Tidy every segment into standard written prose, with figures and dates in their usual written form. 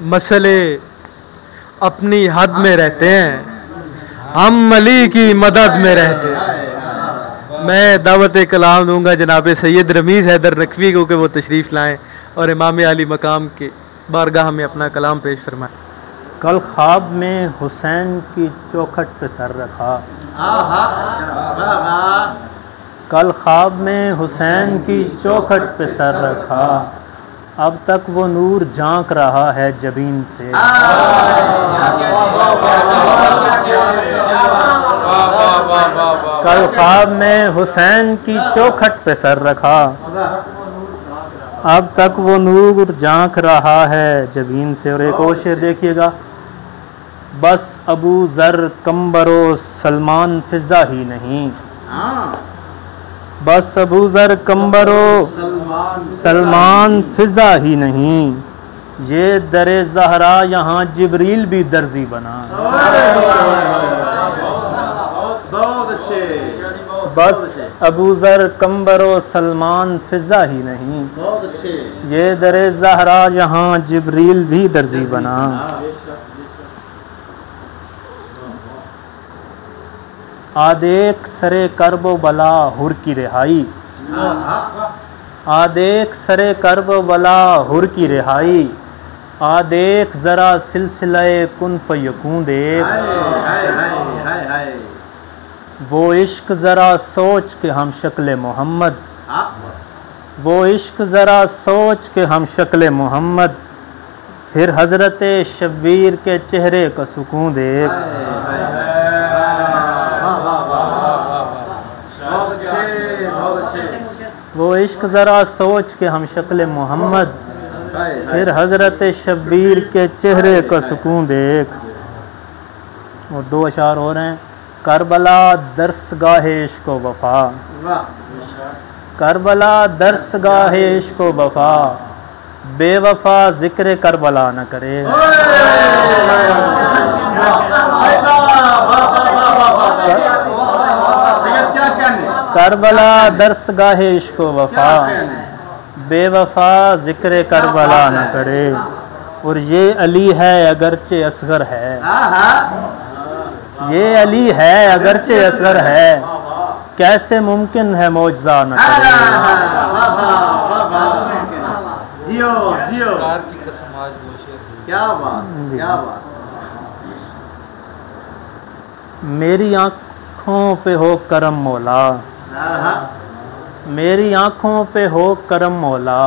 मसले अपनी हद में रहते हैं, हम अली की मदद में रहते हैं। मैं दावत कलाम दूंगा जनाब सैयद रमीज़ हैदर नकवी को कि वो तशरीफ़ लाएं और इमाम अली मकाम के बारगाह में अपना कलाम पेश फरमाएं। कल ख्वाब में हुसैन की चौखट पे सर रखा, कल ख्वाब में हुसैन की चौखट पे सर रखा, अब तक वो नूर झांक रहा है जबीन से। कल ख्वाब में हुसैन की चौखट पे सर रखा, अब तक वो नूर झांक रहा है जबीन से। और एक और शेर देखिएगा, बस अबू ज़र कंबरो सलमान फिजा ही नहीं, बस अबू ज़र कंबरो सलमान फिजा ही नहीं, ये दरे ज़हरा यहाँ जिब्रील भी दर्जी बना। बस अबू ज़र कंबरो सलमान फिजा ही नहीं, ये दरे ज़हरा यहाँ जिब्रील भी दर्जी बना। आदेख सरे करबो बला हुर की रिहाई, आदेख सरे करबो बला हुर की रिहाई, आदेख जरा सिलसिले कुन फयकूं देख। वो इश्क जरा सोच के हम शक्ल मोहम्मद, वो इश्क जरा सोच के हम शक्ल मोहम्मद, फिर हजरत शब्बीर के चेहरे का सुकून देख। वो इश्क ज़रा सोच के हम शक्ल मोहम्मद, फिर हजरत शब्बीर के चेहरे का सुकून देख। और दो अशार हो रहे हैं, करबला दर्स गाहे इश्क वफा, करबला दर्स गाहे इश्क वफा, बेवफा जिक्र करबला न करे। करबला दर्स गाहे इश्क वफा, बेवफा जिक्र करबला न करे। और ये अली है अगरचे असगर है, ये अली है अगरचे असगर है, कैसे मुमकिन है मौजज़ा न करे। क्या बात, क्या बात। मेरी आँखों पे हो करम मौला, मेरी आँखों पे हो करम मौला,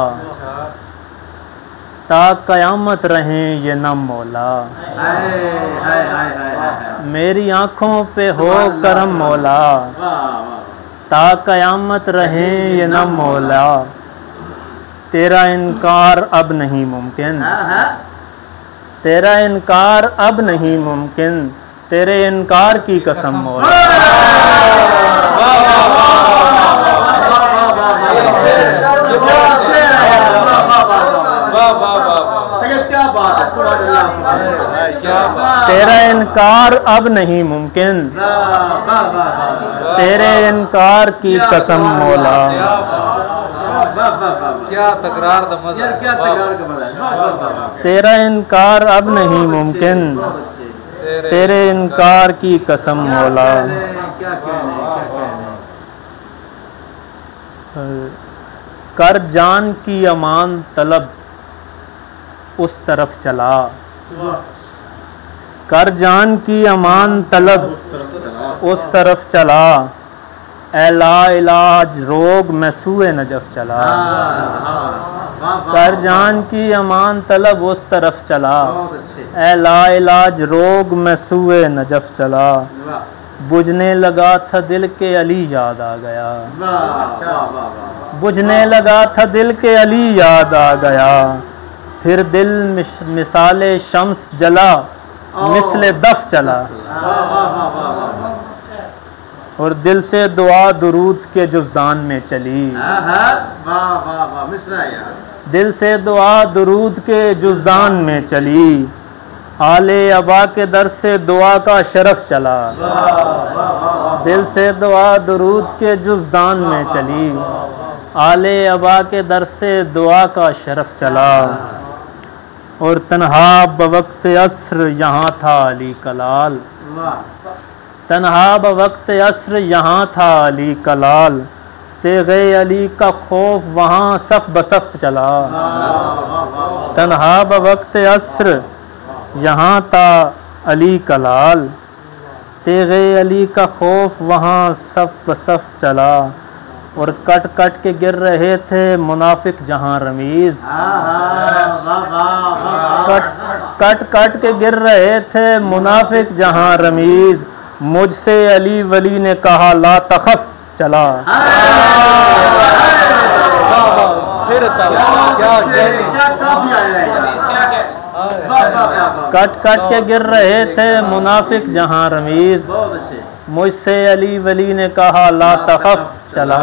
ता कयामत रहें ये नम मौला। मेरी आँखों पे हो करम मौला, ता कयामत रहें ये नम मौला, तेरा इनकार अब नहीं मुमकिन, तेरा इनकार अब नहीं मुमकिन, तेरे इनकार की कसम मौला। तेरा इनकार अब नहीं मुमकिन, तेरे इनकार की कसम मौला। क्या तकरार का मजा, क्या तकरार का मजा। तेरा इनकार अब नहीं मुमकिन, तेरे इनकार की कसम मौला। कर जान की अमान तलब उस तरफ चला, कर जान की अमान तलब उस तरफ चला, ऐला इलाज रोग में सूए नजफ चला। कर जान की अमान तलब उस तरफ चला, ऐला इलाज रोग में सूए नजफ चला, बुझने लगा था दिल के अली याद आ गया, बुझने लगा था दिल के अली याद आ गया, फिर दिल मिसाले शम्स जला मिसले दफ चला। और दिल से दुआ दुरूद के जुज़दान में चली, दिल से दुआ दुरूद के जुज़दान में चली, आले अबा के दर से दुआ का शरफ चला। दिल से दुआ दुरूद के जुज़दान में चली, आले अबा के दर से दुआ का शरफ चला। और तन्हा बवक्त अस्र यहाँ था अली कलाल, तन्हा बवक्त अस्र यहाँ था अली कलाल, तेगे अली का खौफ वहाँ सफ बसफ चला। तन्हा बवक्त अस्र यहाँ था अली कलाल, तेगे अली का खौफ वहाँ सफ बसफ चला। और कट कट के गिर रहे थे मुनाफिक जहाँ रमीज, कट कट के गिर रहे थे मुनाफिक जहाँ रमीज, मुझसे अली वली ने कहा ला तखफ चला। कट कट के गिर रहे थे मुनाफिक जहाँ रमीज, मुझसे अली वली ने कहा ला तखफ चला।